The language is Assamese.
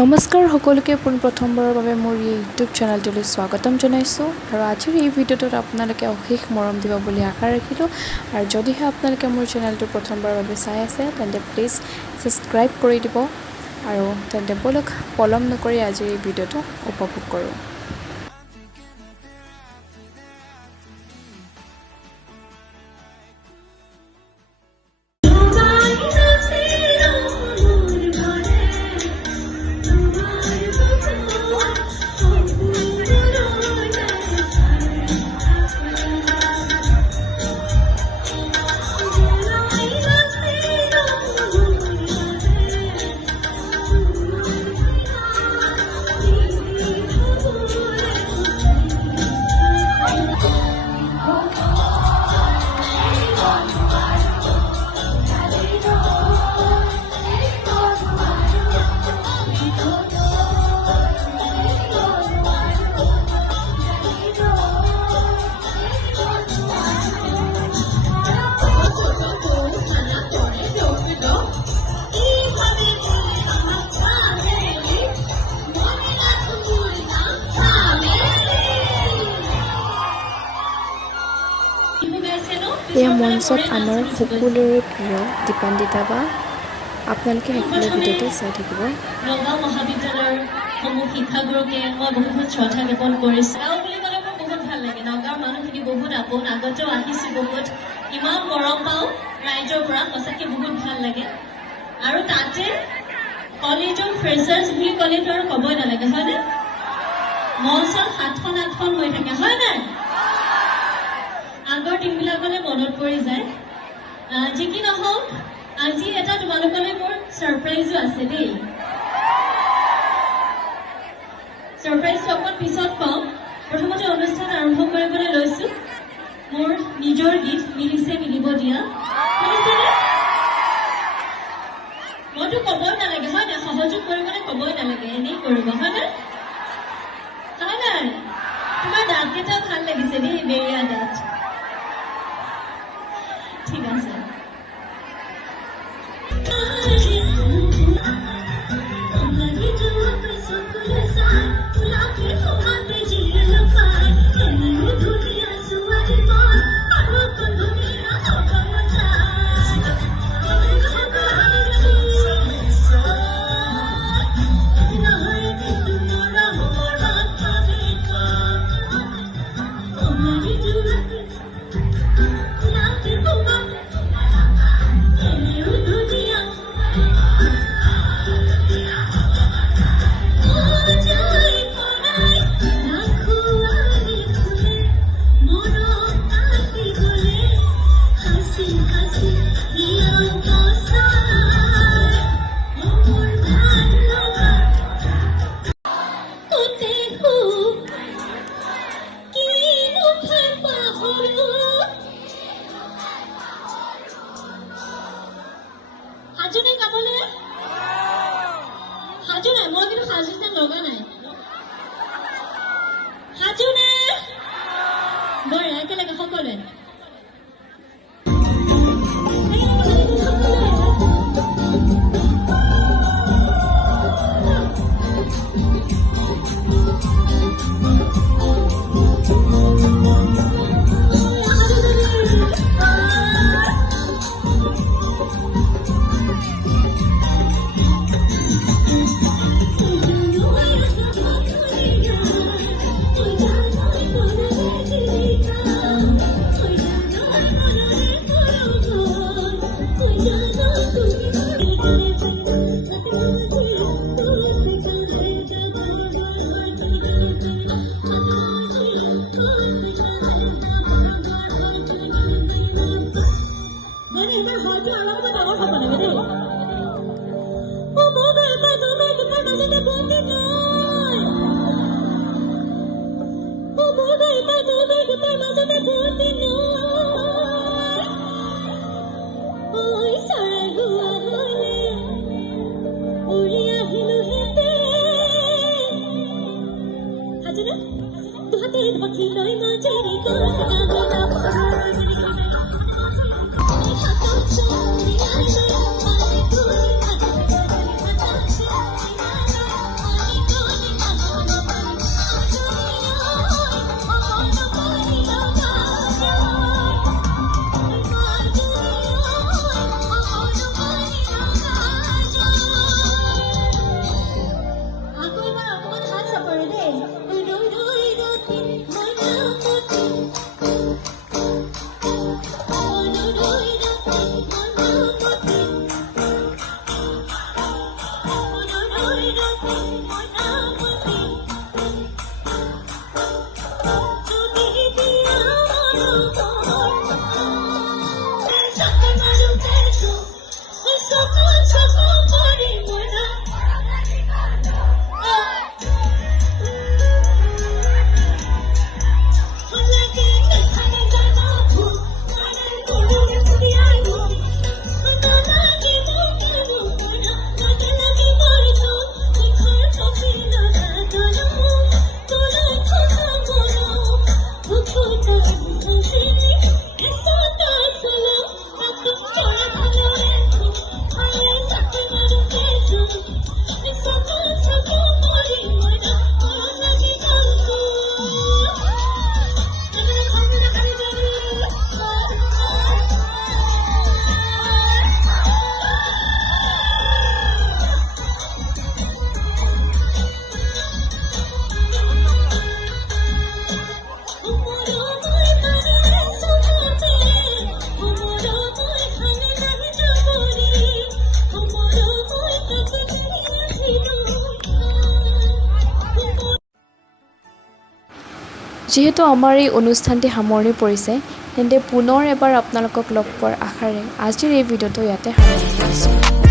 নমস্কাৰ সকলোকে পোনপ্ৰথমবাৰৰ বাবে মোৰ এই ইউটিউব চেনেলটোলৈ স্বাগতম জনাইছোঁ আৰু আজিৰ এই ভিডিঅ'টোত আপোনালোকে অশেষ মৰম দিব বুলি আশা ৰাখিলোঁ আৰু যদিহে আপোনালোকে মোৰ চেনেলটো প্ৰথমবাৰৰ বাবে চাই আছে তেন্তে প্লিজ ছাবস্ক্ৰাইব কৰি দিব আৰু তেন্তে বলক পলম নকৰি আজিৰ এই ভিডিঅ'টো উপভোগ কৰোঁ। এই মঞ্চত আমাৰ সকলোৰে প্ৰিয় দীপান্বিতা বা আপোনালোকে সকলো ভিডিঅ'টো চাই থাকিব। নগাঁও মহাবিদ্যালয়ৰ সমূহ শিক্ষাগুৰুকে মই বহুত শ্ৰদ্ধা জ্ঞাপন কৰিছোঁ। গাঁও বুলি ক'লে মোৰ বহুত ভাল লাগে। নগাঁৱৰ মানুহখিনি বহুত আপোন, আগতেও আহিছোঁ বহুত, ইমান মৰম পাওঁ ৰাইজৰ পৰা, সঁচাকৈ বহুত ভাল লাগে। আৰু তাতে কলেজৰ ফ্ৰেচাৰ্ছ বুলি ক'লেতো আৰু ক'বই নালাগে, হয়নে? মঞ্চত 7-8খন হৈ থাকে, হয় নাই? আগৰ দিনবিলাকলৈ মনত পৰি যায়। যি কি নহওক, আজি এটা তোমালোকলৈ মোৰ ছাৰপ্ৰাইজো আছে দেই। ছাৰপ্ৰাইজটো অকণ পিছত পাম। প্ৰথমতে অনুষ্ঠান আৰম্ভ কৰিবলৈ লৈছোঁ। মোৰ নিজৰ গীত মিলিছে মিলিব দিয়া, শুনিছেনে? মইতো ক'বই নালাগে, হয় নাই? সহযোগ কৰিবলৈ ক'বই নালাগে, এনেই কৰিব, হয় নাই? হয় নাই? তোমাৰ দাঁতকেইটা ভাল লাগিছে দেই, বেৰিয়া দাঁত। ঠিক আছে। সাজু নাই গাবলৈ? সাজু নাই? মই কিন্তু সাজু যেন লগা নাই। সাজু নে? বঢ়িয়া, একেলগে সকলোৱে। যিহেতু আমাৰ এই অনুষ্ঠানটি সামৰণি পৰিছে তেন্তে পুনৰ এবাৰ আপোনালোকক লগ পোৱাৰ আশাৰে আজিৰ এই ভিডিঅ'টো ইয়াতে সামৰণি মাৰিছোঁ